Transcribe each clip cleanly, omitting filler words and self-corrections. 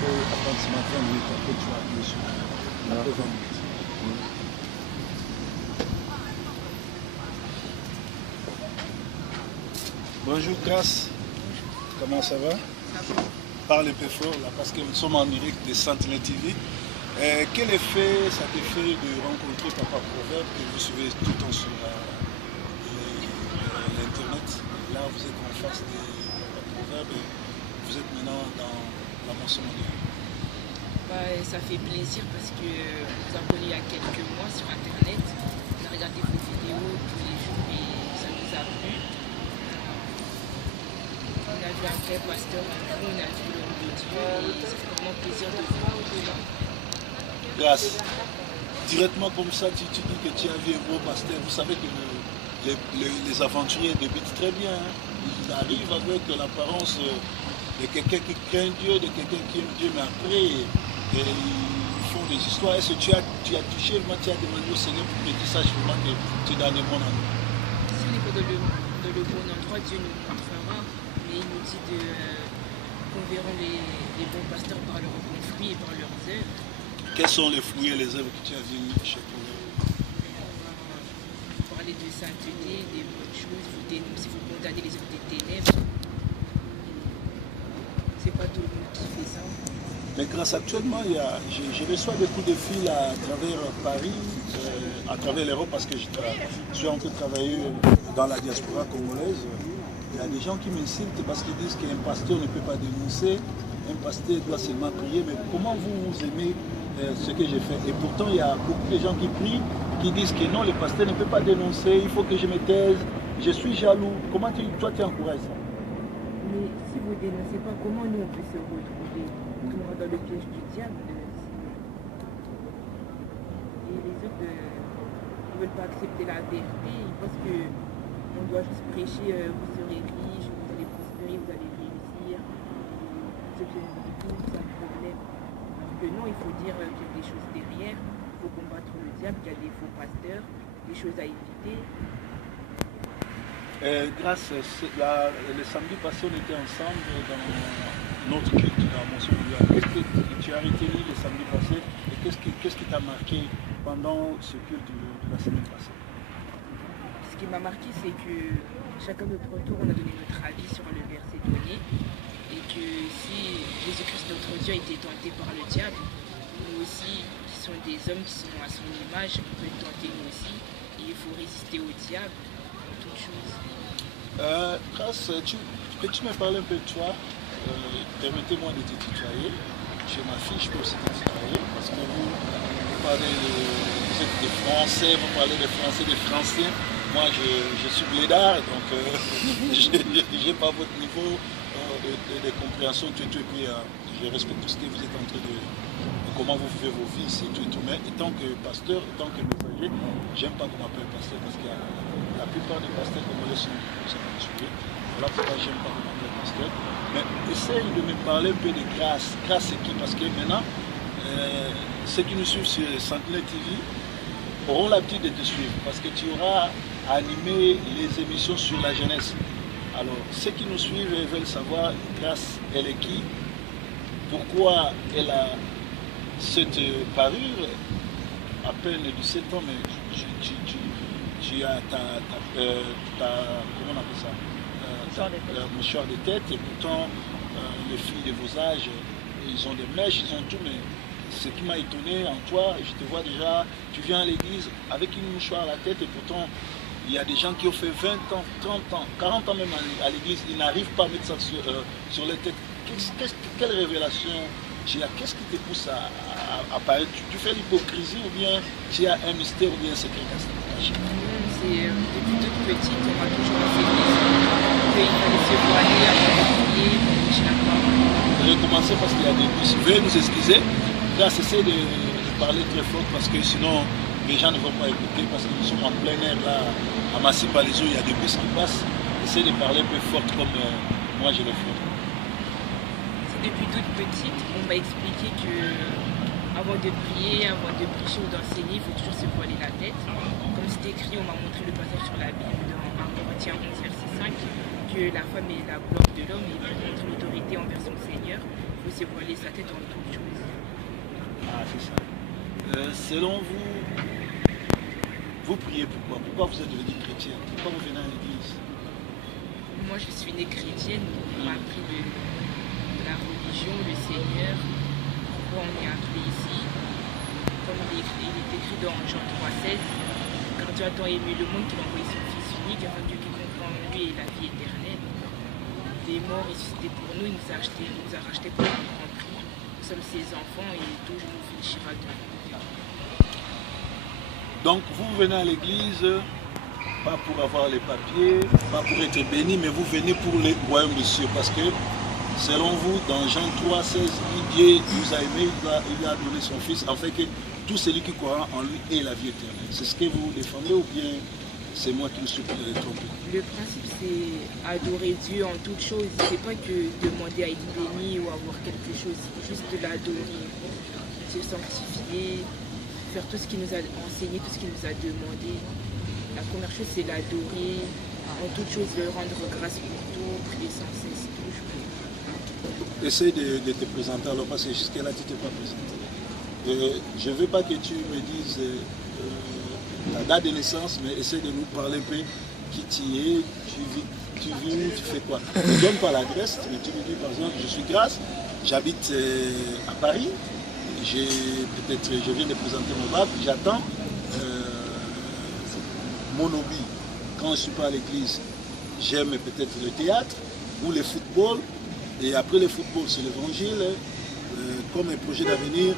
faut approximativement 20 minutes. Après, tu vas appuyer sur après 20 minutes. Bonjour Grace, comment ça va? Parle un peu fort là parce que nous sommes en direct de Sentinelle TV. Quel effet ça te fait de rencontrer Papa Proverbe que vous suivez tout le temps sur l'internet? Là vous êtes en face de Papa Proverbe et vous êtes maintenant dans la moisson mondiale. Ça fait plaisir parce que vous en connaissez il y a quelques mois sur internet. On a regardé vos vidéos tous les jours et ça nous a plu. On a vu un vrai pasteur en vous, on a vu l'homme de Dieu et ça fait vraiment plaisir de vous voir. Grâce. Directement comme ça, tu dis que tu as vu un gros pasteur. Vous savez que les aventuriers débutent très bien. Hein. Ils arrivent avec l'apparence de quelqu'un qui craint Dieu, de quelqu'un qui aime Dieu, mais après, ils font des histoires. Est-ce que tu as touché, moi tu as demandé au Seigneur pour que tu saches vraiment que tu es dans le bon endroit? Si on n'est pas dans le bon endroit, Dieu nous montrera, mais il nous dit qu'on verra les bons pasteurs par leurs bons fruits et par leurs œuvres. Quels sont les fruits et les œuvres que tu as vus chez toi? Parler de sainteté, des bonnes choses, vous dénoncez, vous condamnez les œuvres des ténèbres. C'est pas tout le monde qui fait ça. Mais grâce actuellement, je reçois des coups de fil à travers Paris, à travers l'Europe, parce que je suis en train de travailler dans la diaspora congolaise. Il y a des gens qui m'insultent parce qu'ils disent qu'un pasteur ne peut pas dénoncer, un pasteur doit seulement prier. Mais comment vous aimez ce que j'ai fait? Et pourtant, il y a beaucoup de gens qui prient, qui disent que non, le pasteur ne peut pas dénoncer, il faut que je me taise, je suis jaloux. Comment toi tu encourages ça? Mais si vous ne dénoncez pas, comment nous on peut se retrouver dans le piège du diable? Et les autres ne veulent pas accepter la vérité, ils pensent qu'on doit juste prêcher, vous serez riche, vous allez prospérer, vous allez réussir, vous obtiendrez tout, c'est un problème. Alors que non, il faut dire qu'il y a des choses derrière, il faut combattre le diable, qu'il y a des faux pasteurs, des choses à éviter. Grâce, le samedi passé, on était ensemble dans notre culte, dans mon souvenir. Qu'est-ce que tu as retenu le samedi passé et qu'est-ce qui t'a marqué pendant ce culte de la semaine passée? Ce qui m'a marqué, c'est que chacun de notre tour, on a donné notre avis sur le verset donné et que si Jésus-Christ, notre Dieu, a été tenté par le diable, nous aussi, qui sommes des hommes qui sont à son image, on peut être tentés nous aussi et il faut résister au diable en toutes choses. Grâce, peux-tu me parler un peu de toi? Permettez-moi de te tutoyer. Chez ma fille, je peux aussi te tutoyer parce que vous êtes des Français, vous parlez des Français, des Français. Moi, je suis blédard, donc je n'ai pas votre niveau de compréhension, tout et puis je respecte tout ce que vous êtes en train de comment vous vivez vos vies, c'est tout et tout. Mais étant que pasteur, étant que messager, j'aime pas qu'on m'appelle pasteur parce que la plupart des pasteurs congolais sont tués. Voilà pourquoi j'aime pas qu'on m'appelle pasteur. Mais essaye de me parler un peu de grâce. Grâce c'est qui? Parce que maintenant, ceux qui nous suivent sur Sentinelle TV auront l'habitude de te suivre parce que tu auras animé les émissions sur la jeunesse. Alors, ceux qui nous suivent veulent savoir, grâce, elle est qui? Pourquoi elle a cette parure à peine de 17 ans, mais tu as comment on appelle ça, mouchoir de tête, et pourtant les filles de vos âges, ils ont des mèches, ils ont tout, mais ce qui m'a étonné en toi, je te vois déjà, tu viens à l'église avec une mouchoir à la tête, et pourtant il y a des gens qui ont fait 20 ans, 30 ans, 40 ans même à l'église, ils n'arrivent pas à mettre ça sur les têtes. Quelle révélation tu as? Qu'est-ce qui te pousse à parler? Tu fais l'hypocrisie ou bien tu as un mystère ou bien un secret à se cacher? C'est depuis toute petite, on m'a toujours enseigné qu'il fallait se voiler avant de prier, pour prêcher la parole. Je vais commencer parce qu'il y a des bus. Veuillez nous excuser. Là, essaie de parler très fort parce que sinon les gens ne vont pas écouter parce que nous sommes en plein air là à Massy-Palaiso, il y a des bus qui passent. Essaie de parler un peu fort comme moi je le fais. Depuis toute petite, on m'a expliqué que avant de prier, avant de prêcher ou d'enseigner, il faut toujours se voiler la tête. Comme c'est écrit, on m'a montré le passage sur la Bible dans 1 Corinthiens 11, verset 5, que la femme est la gloire de l'homme et pour montrer l'autorité envers son Seigneur, il faut se voiler sa tête en toutes choses. Ah, c'est ça. Selon vous, vous priez pourquoi? Pourquoi vous êtes devenu chrétien? Pourquoi vous venez à l'église? Moi, je suis née chrétienne, on m'a appris de la religion, le Seigneur, pourquoi on est appelé ici. Comme il est écrit dans Jean 3,16, car Dieu a tant aimé le monde qu'il a envoyé son Fils unique, afin que quiconque croit en lui ait la vie éternelle. Il est mort, ressuscité pour nous, il nous a rachetés pour un grand prix. Nous sommes ses enfants et toujours nous fléchira devant Dieu. Donc vous venez à l'église, pas pour avoir les papiers, pas pour être béni, mais vous venez pour le royaume de Dieu. Parce que, selon vous, dans Jean 3,16, Dieu nous a aimés, il a donné son Fils, afin que tout celui qui croira en lui ait la vie éternelle. C'est ce que vous défendez ou bien c'est moi qui me suis trompé? Le principe, c'est adorer Dieu en toutes choses. C'est pas que demander à être béni ou avoir quelque chose, c'est juste de l'adorer, se sanctifier, faire tout ce qu'il nous a enseigné, tout ce qu'il nous a demandé. La première chose, c'est l'adorer en toutes choses, le rendre grâce pour tout, prier sans cesse, toujours. Essaye de te présenter alors, parce que jusqu'à-là, tu ne t'es pas présenté. Je ne veux pas que tu me dises ta date de naissance, mais essaye de nous parler un peu qui tu es, tu vis où, tu fais quoi. Ne donne pas l'adresse, mais tu me dis par exemple, je suis Grâce, j'habite à Paris, je viens de présenter mon bac, j'attends mon hobby. Quand je ne suis pas à l'église, j'aime peut-être le théâtre ou le football, et après le football, c'est l'évangile. Comme un projet d'avenir,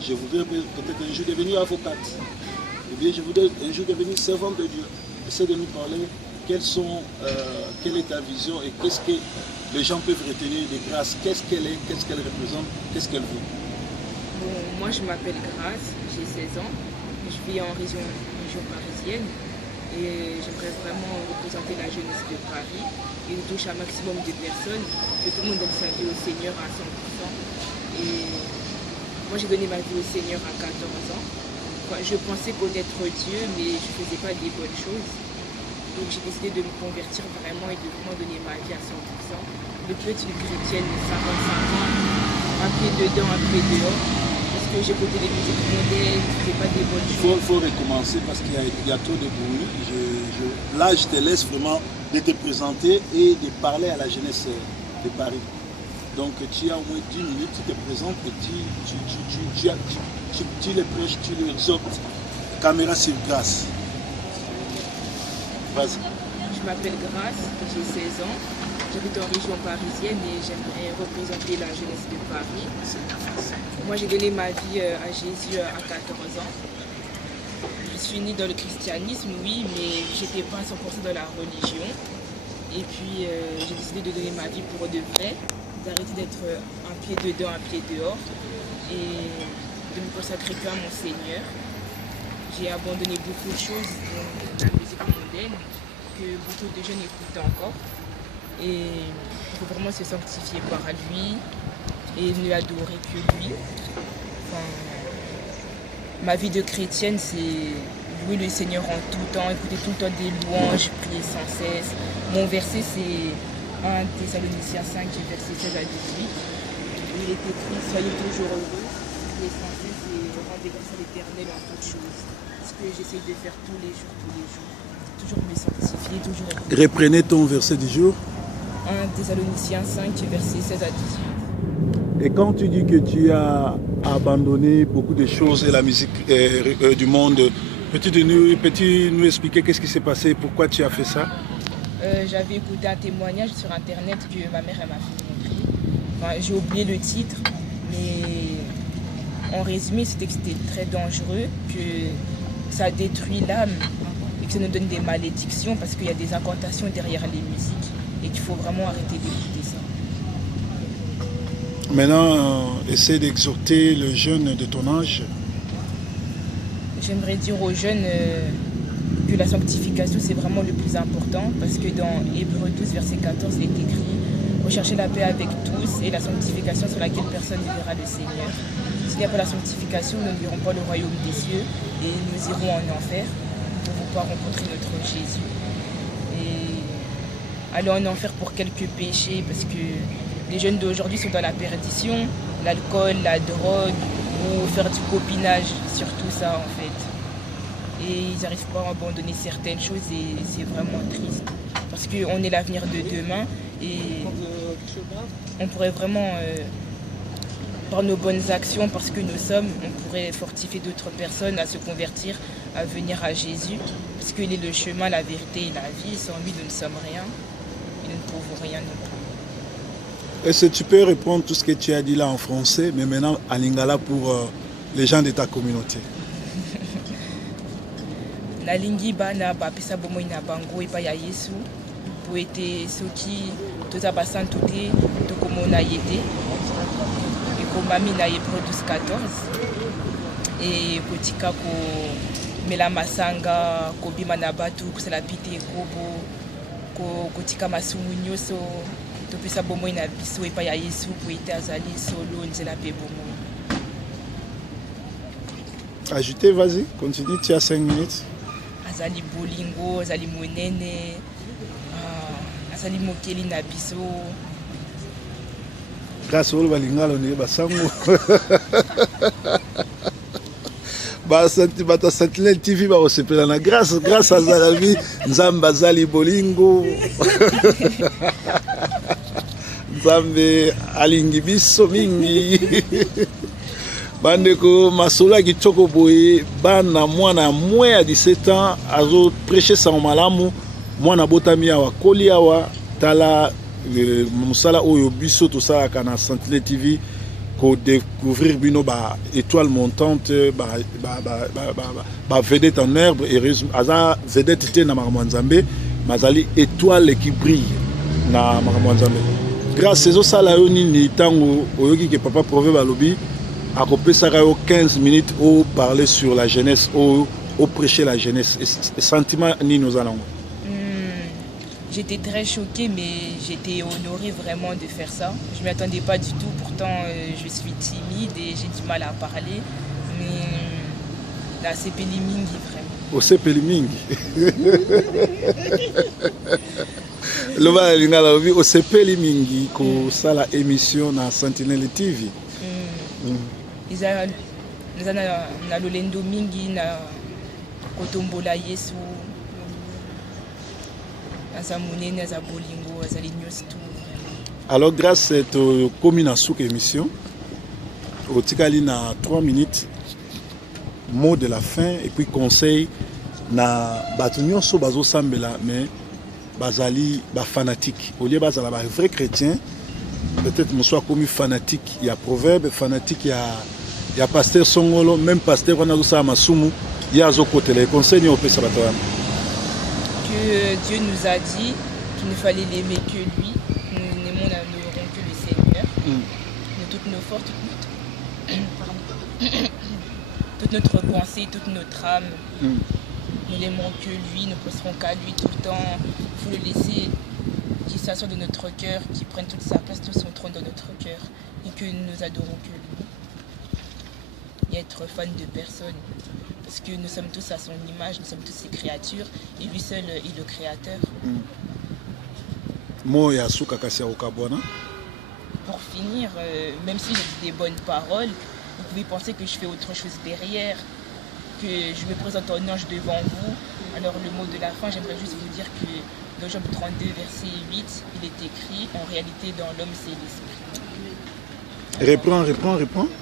je voudrais peut-être un jour devenir avocate. Ou bien je voudrais un jour devenir servante de Dieu. Essaie de nous parler quelle est ta vision et qu'est-ce que les gens peuvent retenir de Grâce, qu'est-ce qu'elle est, qu'est-ce qu'elle représente, qu'est-ce qu'elle veut. Bon, moi je m'appelle Grâce, j'ai 16 ans, je vis en région parisienne et j'aimerais vraiment représenter la jeunesse de Paris et toucher un maximum de personnes, que tout le monde donne sa vie au Seigneur à 100%. Et moi j'ai donné ma vie au Seigneur à 14 ans. Enfin, je pensais connaître Dieu, mais je ne faisais pas des bonnes choses. Donc j'ai décidé de me convertir vraiment et de vraiment donner ma vie à 100%. Depuis être une chrétienne de 55 ans, un pied dedans, un pied dehors. Parce que j'écoutais des musiques mondaines, je ne faisais pas des bonnes choses. Il faut recommencer parce qu'il y a trop de bruit. Là, je te laisse vraiment de te présenter et de parler à la jeunesse de Paris. Donc tu as au moins 10 minutes, tu te présentes et tu les prêches, tu les exhortes. Caméra sur Grâce. Vas-y. Je m'appelle Grâce, j'ai 16 ans, j'habite en région parisienne et j'aimerais représenter la jeunesse de Paris. Moi j'ai donné ma vie à Jésus à 14 ans. Je suis née dans le christianisme, oui, mais j'étais pas 100% dans la religion. Et puis j'ai décidé de donner ma vie pour de vrai, d'arrêter d'être un pied dedans, un pied dehors et de me consacrer qu'à mon Seigneur. J'ai abandonné beaucoup de choses, dont la musique mondaine, que beaucoup de jeunes écoutent encore. Et il faut vraiment se sanctifier par lui et ne l'adorer que lui. Enfin, ma vie de chrétienne, c'est louer le Seigneur en tout temps, écouter tout le temps des louanges, prier sans cesse. Mon verset, c'est 1 Thessaloniciens 5, verset 16 à 18. Où il est écrit, soyez toujours heureux, priez sans cesse et rendez grâce à l'Éternel en toutes choses. Ce que j'essaie de faire tous les jours. Toujours me sanctifier, toujours être... Reprenez ton verset du jour. 1 Thessaloniciens 5, verset 16 à 18. Et quand tu dis que tu as abandonné beaucoup de choses et la musique du monde, peux-tu nous expliquer qu'est-ce qui s'est passé, pourquoi tu as fait ça? J'avais écouté un témoignage sur internet que ma mère m'a fait montrer. Enfin, j'ai oublié le titre, mais en résumé, c'était que c'était très dangereux, que ça détruit l'âme et que ça nous donne des malédictions parce qu'il y a des incantations derrière les musiques et qu'il faut vraiment arrêter d'écouter ça. Maintenant, essaie d'exhorter le jeune de ton âge. J'aimerais dire aux jeunes que la sanctification c'est vraiment le plus important parce que dans Hébreux 12, verset 14, il est écrit « Recherchez la paix avec tous et la sanctification sur laquelle personne ne verra le Seigneur. S'il n'y a pas la sanctification, nous ne verrons pas le royaume des cieux et nous irons en enfer. Nous ne pourrons pas rencontrer notre Jésus. » Et aller en enfer pour quelques péchés, parce que les jeunes d'aujourd'hui sont dans la perdition, l'alcool, la drogue, ou faire du copinage, surtout ça en fait. Et ils n'arrivent pas à abandonner certaines choses et c'est vraiment triste. Parce qu'on est l'avenir de demain et on pourrait vraiment, par nos bonnes actions, parce que nous sommes, on pourrait fortifier d'autres personnes à se convertir, à venir à Jésus. Parce qu'il est le chemin, la vérité et la vie. Sans lui, nous ne sommes rien et nous ne pouvons rien non plus. Est-ce que tu peux répondre tout ce que tu as dit là en français, mais maintenant en lingala pour les gens de ta communauté? Nalingi bana bapesa bomoi na bango epai ya Yesu po ete soki toza basantu te tokomona ye te ekomami na Hébreux 12:14 e kotika komela masanga kobima na bato kosala pite ekobo kotika masumu nyonso topesa bomoi na biso epai ya Yesu po ete azali solo nzela mpe bomoi. Ajoutez, vas-y, continue, tu as 5 minutes. Azali bolingo, azali monene, azali mokeli na biso. Grâce au balingalo ne basango. Bata Sentinelle TV ba osepela na grâce à Zalavi Nzamba azali bolingo. Nzambe alingi biso mingi. Bandeko masola kitoko boye bana mwana mwe à 17 ans azo prêcher sa malamu mwana botami awa koli awa tala musala oyo biso to ça kana Sentinelle TV ko découvrir bino ba étoile montante ba vedette en herbe heureusement aza vedette te na makamwanzambe mazali étoile qui brille na makamwanzambe grâce aux sala yo nini tango oyoki ke papa proverbe alobi à couper ça 15 minutes au parler sur la jeunesse au prêcher la jeunesse et sentiment ni nos allons. J'étais très choquée mais j'étais honorée vraiment de faire ça. Je m'y attendais pas du tout, pourtant je suis timide et j'ai du mal à parler, mais là c'est Pelimingi vraiment. Oh c'est Pelimingi. Le va lingala vi o c'est Pelimingi ko sala émission na Sentinelle TV. Na lolendo mingi na kotombola Yesu aza monene aza bolingo azali nyonso tout. Alors grâce à cette commune souk émission au tikali na 3 minutes mot de la fin et puis conseil na bato nyonso bazo sambela mais bazali ba fanatique au lieu bazala ba vrai chrétien peut-être me soit comme fanatique il y a proverbe fanatique il y a pasteur Songolo même pasteur on a ça masumu il y a côté les conseils au pesa bato que Dieu nous a dit qu'il ne fallait l'aimer que lui. Nous n'aimons que le Seigneur de toutes nos forces, toute notre pensée, toute notre âme. Nous n'aimons que lui, nous penserons qu'à lui tout le temps. Il faut le laisser qu'il s'assoie de notre cœur, qu'il prenne toute sa place, tout son trône dans notre cœur et que nous adorons que lui. Et être fan de personne. Parce que nous sommes tous à son image, nous sommes tous ses créatures, et lui seul est le créateur. Pour finir, même si je dis des bonnes paroles, vous pouvez penser que je fais autre chose derrière, que je me présente en ange devant vous. Alors le mot de la fin, j'aimerais juste vous dire que dans Job 32, verset 8, il est écrit, en réalité dans l'homme c'est l'esprit. Reprends,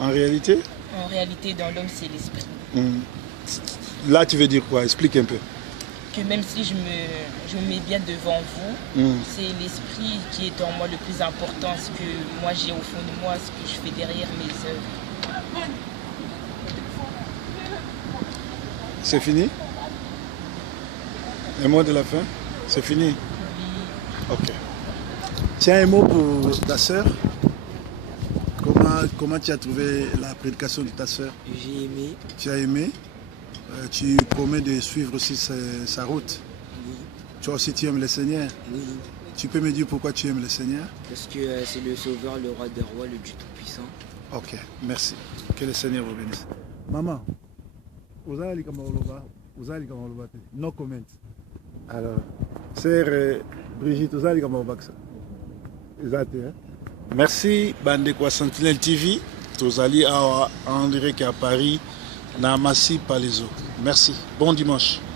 en réalité En réalité dans l'homme c'est l'esprit. Là, tu veux dire quoi? Explique un peu. Que même si je me mets bien devant vous, c'est l'esprit qui est en moi le plus important, ce que moi j'ai au fond de moi, ce que je fais derrière mes œuvres. C'est fini? Un mot de la fin? C'est fini? Oui. Ok. Tiens un mot pour ta sœur. Comment tu as trouvé la prédication de ta sœur? J'ai aimé. Tu as aimé? Tu promets de suivre aussi sa route? Oui. Toi aussi tu aimes le Seigneur? Oui. Tu peux me dire pourquoi tu aimes le Seigneur? Parce que c'est le Sauveur, le Roi des Rois, le Dieu Tout-Puissant. Ok, merci. Que le Seigneur vous bénisse. Maman, no comment. Alors, sœur Brigitte ozali kama baksa. Exact hein. Merci bandeko Sentinelle TV. Tozali en direct à Paris na Massy Palaiso. Merci. Bon dimanche.